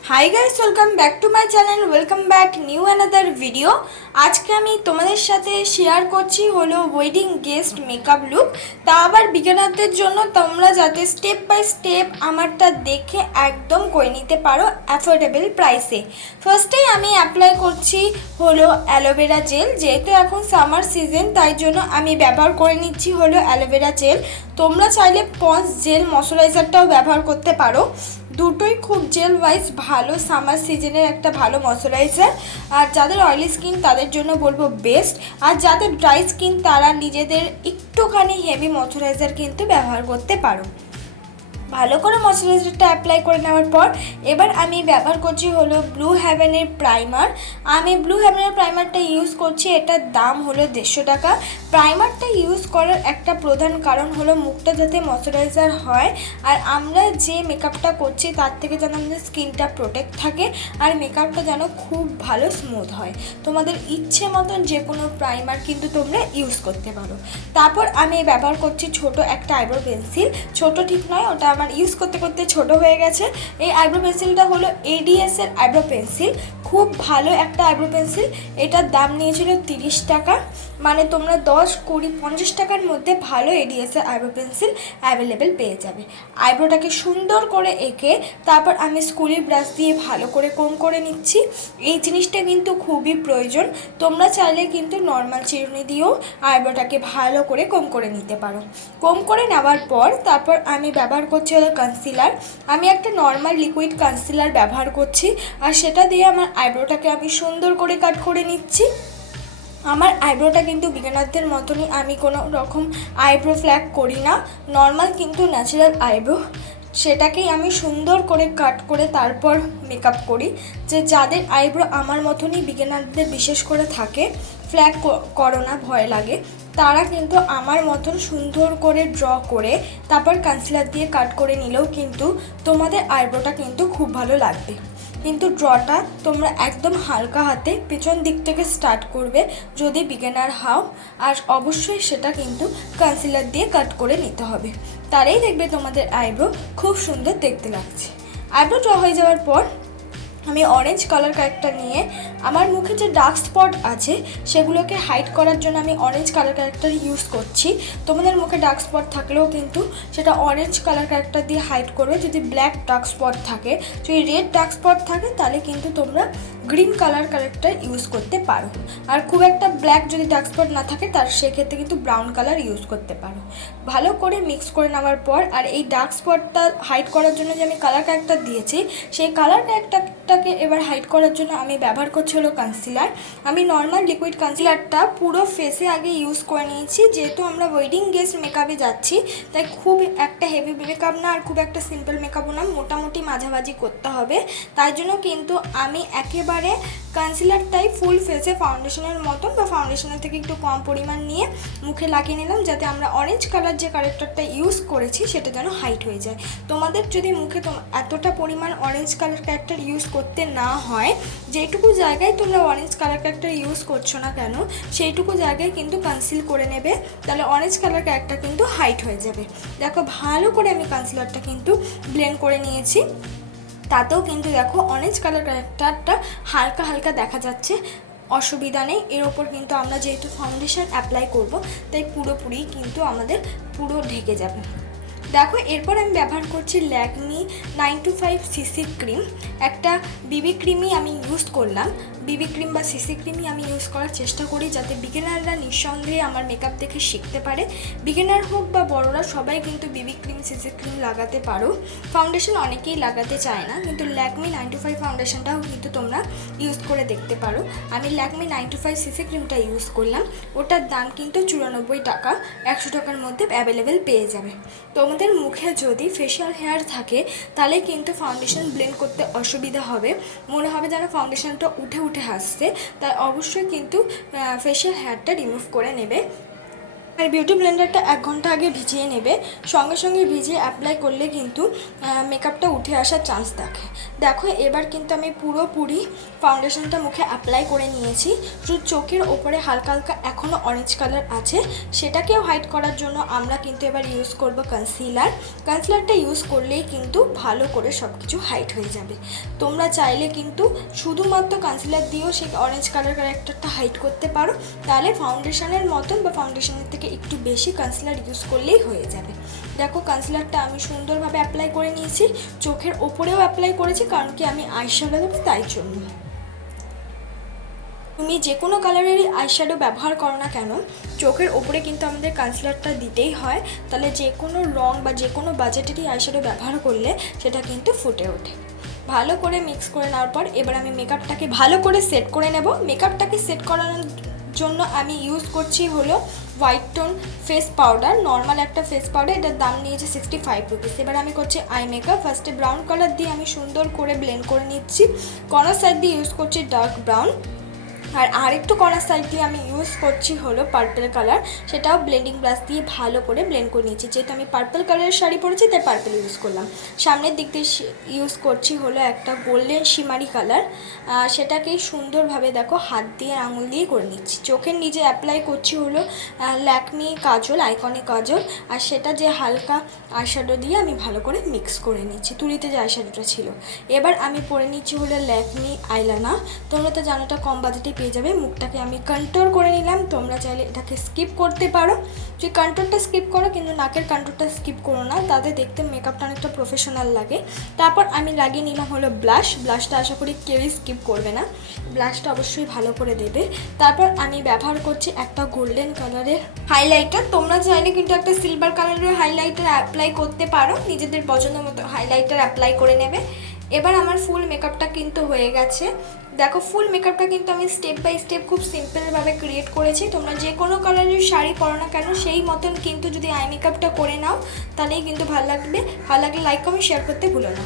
Hi guys, welcome back to my channel. Welcome back new another video. আজকে আমি তোমাদের সাথে শেয়ার করছি হলো ওয়েডিং গেস্ট মেকআপ লুক, তা আবার বিগিনারদের জন্য। তোমরা যাতে স্টেপ বাই স্টেপ আমারটা দেখে একদম করে নিতে পারো অ্যাফোর্ডেবল প্রাইসে। ফার্স্টেই আমি অ্যাপ্লাই করছি হলো অ্যালোভেরা জেল। যেহেতু এখন সামার সিজন, তাই জন্য আমি ব্যবহার করে নিচ্ছি হলো অ্যালোভেরা জেল। তোমরা চাইলে পন্স জেল ময়শ্চারাইজারটাও ব্যবহার করতে পারো। দুটোই খুব জেল ওয়াইজ ভালো, সামার সিজনের একটা ভালো ময়শ্চারাইজার। আর যাদের অয়েলি স্কিন তাদের জন্য বলবো বেস্ট, আর যাদের ড্রাই স্কিন তারা নিজেদের একটুখানি হেভি ময়শ্চারাইজার কিন্তু ব্যবহার করতে পারো। ভালো করে ময়শ্চারাইজারটা অ্যাপ্লাই করে নেওয়ার পর এবার আমি ব্যবহার করছি হলো ব্লু হেভেনের প্রাইমার। আমি ব্লু হেভেনের প্রাইমারটা ইউজ করছি, এটার দাম হলো 150 টাকা। প্রাইমারটা ইউজ করার একটা প্রধান কারণ হলো মুখটা যাতে ময়শ্চারাইজার হয়, আর আমরা যে মেকআপটা করছি তার থেকে যেন আমাদের স্কিনটা প্রোটেক্ট থাকে, আর মেকআপটা যেন খুব ভালো স্মুথ হয়। তোমাদের ইচ্ছে মতন যে কোনো প্রাইমার কিন্তু তোমরা ইউজ করতে পারো। তারপর আমি ব্যবহার করছি ছোট একটা আইব্রো পেন্সিল। ছোট ঠিক নয়, ওটা আমার ইউজ করতে করতে ছোট হয়ে গেছে। এই আইব্রো পেন্সিলটা হলো ADS এর আইব্রো পেন্সিল, খুব ভালো একটা আইব্রো পেন্সিল। এটার দাম নিয়েছিল 30 টাকা। মানে তোমরা 10, 20, 50 টাকার মধ্যে ভালো ADS এর আইব্রো পেন্সিল অ্যাভেলেবেল পেয়ে যাবে। আইব্রোটাকে সুন্দর করে এঁকে তারপর আমি স্কুলি ব্রাশ দিয়ে ভালো করে কোম করে নিচ্ছি। এই জিনিসটা কিন্তু খুবই প্রয়োজন। তোমরা চাইলে কিন্তু নর্মাল চিরুনি দিয়েও আইব্রোটাকে ভালো করে কোম করে নিতে পারো। কোম করে নেওয়ার পর তারপর আমি ব্যবহার করছি হলো কনসিলার। আমি একটা নর্মাল লিকুইড কনসিলার ব্যবহার করছি, আর সেটা দিয়ে আমার আইব্রোটাকে আমি সুন্দর করে কাট করে নিচ্ছি। আমার আইব্রোটা কিন্তু বিগিনারদের মতনই, আমি কোনো রকম আইব্রো ফ্ল্যাগ করি না, নর্মাল কিন্তু ন্যাচারাল আইব্রো, সেটাকেই আমি সুন্দর করে কাট করে তারপর মেকআপ করি। যে যাদের আইব্রো আমার মতনই বিগিনারদের বিশেষ করে থাকে, ফ্ল্যাগ করো না ভয় লাগে, তারা কিন্তু আমার মতন সুন্দর করে ড্র করে তারপর কনসিলার দিয়ে কাট করে নিলেও কিন্তু তোমাদের আইব্রোটা কিন্তু খুব ভালো লাগবে। কিন্তু ড্রটা তোমরা একদম হালকা হাতে পেছন দিক থেকে স্টার্ট করবে যদি বিগিনার হও, আর অবশ্যই সেটা কিন্তু কনসিলার দিয়ে কাট করে নিতে হবে। তারই দেখবে তোমাদের আইব্রো খুব সুন্দর দেখতে লাগছে। আইব্রো ড্র হয়ে যাওয়ার পর আমি অরেঞ্জ কালার ক্যারেক্টার নিয়ে আমার মুখে যে ডার্ক স্পট আছে সেগুলোকে হাইড করার জন্য আমি অরেঞ্জ কালার ক্যারেক্টার ইউজ করছি। তোমাদের মুখে ডার্ক স্পট থাকলেও কিন্তু সেটা অরেঞ্জ কালার ক্যারেক্টার দিয়ে হাইড করবে। যদি ব্ল্যাক ডার্ক স্পট থাকে, যদি রেড ডার্ক স্পট থাকে, তাহলে কিন্তু তোমরা গ্রিন কালার ক্যারেক্টার ইউজ করতে পারো। আর খুব একটা ব্ল্যাক যদি ডার্ক স্পট না থাকে তার সেক্ষেত্রে কিন্তু ব্রাউন কালার ইউজ করতে পারো। ভালো করে মিক্স করে নেওয়ার পর আর এই ডার্ক স্পটটা হাইড করার জন্য যে আমি কালার ক্যারেক্টার দিয়েছি, সেই কালার ক্যারেক্টারটাকে এবার হাইড করার জন্য আমি ব্যবহার করছি হলো কনসিলার। আমি নর্মাল লিকুইড কনসিলারটা পুরো ফেসে আগে ইউজ করে নিয়েছি। যেহেতু আমরা ওয়েডিং গেস্ট মেকআপে যাচ্ছি, তাই খুব একটা হেভি মেকআপ না আর খুব একটা সিম্পল মেকআপও না, মোটামুটি মাঝামাঝি করতে হবে। তাই জন্য কিন্তু আমি একেবারে কনসিলারটাই ফুল ফেসে ফাউন্ডেশনের মতন বা ফাউন্ডেশনের থেকে একটু কম পরিমাণ নিয়ে মুখে লাগিয়ে নিলাম, যাতে আমরা অরেঞ্জ কালার যে কালারটা ইউজ করেছি সেটা যেন হাইড হয়ে যায়। তোমাদের যদি মুখে এতটা পরিমাণ অরেঞ্জ কালার ক্যারেক্টার ইউজ করতে না হয়, যেটুকু জায়গায় তোমরা অরেঞ্জ কালার ক্যারেক্টার ইউজ করছো না কেন সেইটুকু জায়গায় কিন্তু কনসিল করে নেবে, তাহলে অরেঞ্জ কালার ক্যারেক্টার কিন্তু হাইড হয়ে যাবে। দেখো ভালো করে আমি কনসিলারটা কিন্তু ব্লেন্ড করে নিয়েছি, তাতেও কিন্তু দেখো অরেঞ্জ কালার ক্যারেক্টারটা হালকা হালকা দেখা যাচ্ছে। অসুবিধা নেই, এর ওপর কিন্তু আমরা যেহেতু ফাউন্ডেশন অ্যাপ্লাই করব, তাই পুরোপুরি কিন্তু আমাদের পুরো ঢেকে যাবে। দেখো এরপর আমি ব্যবহার করছি ল্যাকমি 925 সিসি ক্রিম। একটা বিবি ক্রিমই আমি ইউজ করলাম। বিবি ক্রিম বা সিসি ক্রিমই আমি ইউজ করার চেষ্টা করি, যাতে বিগিনাররা নিঃসন্দেহে আমার মেকআপ দেখে শিখতে পারে। বিগিনার হোক বা বড়রা সবাই কিন্তু বিবি ক্রিম সিসি ক্রিম লাগাতে পারো। ফাউন্ডেশন অনেকেই লাগাতে চায় না, কিন্তু ল্যাকমি 925 ফাউন্ডেশনটাও কিন্তু তোমরা ইউজ করে দেখতে পারো। আমি ল্যাকমি 925 সিসি ক্রিমটা ইউজ করলাম, ওটার দাম কিন্তু 94 টাকা, 100 টাকার মধ্যে অ্যাভেলেবেল পেয়ে যাবে। তোমাদের মুখে যদি ফেশিয়াল হেয়ার থাকে তাহলে কিন্তু ফাউন্ডেশন ব্লেন্ড করতে অসুবিধা হবে, মনে হবে যেন ফাউন্ডেশনটা উঠে উঠে আসছে, তাই অবশ্যই কিন্তু ফেশিয়াল হেয়ারটা রিমুভ করে নেবে। আর বিউটি ব্লেন্ডারটা 1 ঘন্টা আগে ভিজিয়ে নেবে। সঙ্গে সঙ্গে ভিজিয়ে অ্যাপ্লাই করলে কিন্তু মেকআপটা উঠে আসার চান্স থাকে। দেখো এবার কিন্তু আমি পুরোপুরি ফাউন্ডেশনটা মুখে অ্যাপ্লাই করে নিয়েছি। শুধু চোখের ওপরে হালকা হালকা এখনও অরেঞ্জ কালার আছে, সেটাকেও হাইড করার জন্য আমরা কিন্তু এবার ইউজ করব কনসিলার। কনসিলারটা ইউজ করলেই কিন্তু ভালো করে সব কিছু হাইড হয়ে যাবে। তোমরা চাইলে কিন্তু শুধুমাত্র কনসিলার দিয়েও সেই অরেঞ্জ কালার ক্যারেক্টারটা হাইড করতে পারো, তাহলে ফাউন্ডেশনের মতন বা ফাউন্ডেশনের থেকে একটু বেশি কনসিলার ইউজ করলেই হয়ে যাবে। দেখো কনসিলারটা আমি সুন্দরভাবে অ্যাপ্লাই করে নিয়েছি, চোখের ওপরেও অ্যাপ্লাই করেছি, কারণ কি আমি আইশ্যাডো দেবো তাই জন্য। তুমি যে কোনো কালারেরই আইশ্যাডো ব্যবহার করো না কেন, চোখের ওপরে কিন্তু আমাদের কনসিলারটা দিতেই হয়। তাহলে যে কোনো রং বা যে কোনো বাজেটেরই আইশ্যাডো ব্যবহার করলে সেটা কিন্তু ফুটে ওঠে। ভালো করে মিক্স করে নেওয়ার পর এবার আমি মেকআপটাকে ভালো করে সেট করে নেব। মেকআপটাকে সেট করানোর জন্য আমি ইউজ করছি হলো white tone face powder, normal একটা ফেস পাউডার, এটার দাম নিয়েছে 65 রুপিস। এবার আমি করছি আই মেকআপ। ফার্স্টে ব্রাউন কালার দিয়ে আমি সুন্দর করে ব্লেন্ড করে নিচ্ছি। কর্নার সাইড দিয়ে ইউজ করছি ডার্ক ব্রাউন, আর আরেকটু কর্নার সাইড দিয়ে আমি ইউজ করছি হলো পার্পল কালার, সেটাও ব্লেন্ডিং ব্রাশ দিয়ে ভালো করে ব্লেন্ড করে নিয়েছি। যেহেতু আমি পার্পল কালারের শাড়ি পরেছি তাই পার্পল ইউজ করলাম। সামনের দিক দিয়ে ইউজ করছি হলো একটা গোল্ডেন শিমারি কালার, সেটাকেই সুন্দরভাবে দেখো হাত দিয়ে আঙুল দিয়ে করে নিচ্ছি। চোখের নিচে অ্যাপ্লাই করছি হলো ল্যাকমি কাজল, আইকনিক কাজল, আর সেটা যে হালকা আইশ্যাডো দিয়ে আমি ভালো করে মিক্স করে নিচ্ছি, তুলিতে যে আইশ্যাডোটা ছিল। এবার আমি পরে নিচ্ছি হলো ল্যাকমি আইলাইনার। তোমরা তো জানো এটা কম বাজেটে পেয়ে যাবে। মুখটাকে আমি কন্ট্রোল করে নিলাম, তোমরা চাইলে এটাকে স্কিপ করতে পারো। যে কন্ট্রোলটা স্কিপ করো, কিন্তু নাকের কন্ট্রোলটা স্কিপ করো না, তাতে দেখতে মেকআপটা অনেকটা প্রফেশনাল লাগে। তারপর আমি লাগিয়ে নিলাম হলো ব্লাশ। ব্লাশটা আশা করি কেউই স্কিপ করবে না, ব্লাশটা অবশ্যই ভালো করে দেবে। তারপর আমি ব্যবহার করছি একটা গোল্ডেন কালারের হাইলাইটার। তোমরা চাইলে কিন্তু একটা সিলভার কালারের হাইলাইটার অ্যাপ্লাই করতে পারো, নিজেদের পছন্দ মতো হাইলাইটার অ্যাপ্লাই করে নেবে। এবার আমার ফুল মেকআপটা কিন্তু হয়ে গেছে। দেখো ফুল মেকআপটা কিন্তু আমি স্টেপ বাই স্টেপ খুব সিম্পলভাবে ক্রিয়েট করেছি। তোমরা যে কোনো কালারের শাড়ি পরো না কেন সেই মতন কিন্তু যদি আই মেকআপটা করে নাও তাহলেই কিন্তু ভালো লাগবে। ভালো লাগলে লাইক কমেন্ট শেয়ার করতে ভুলো না।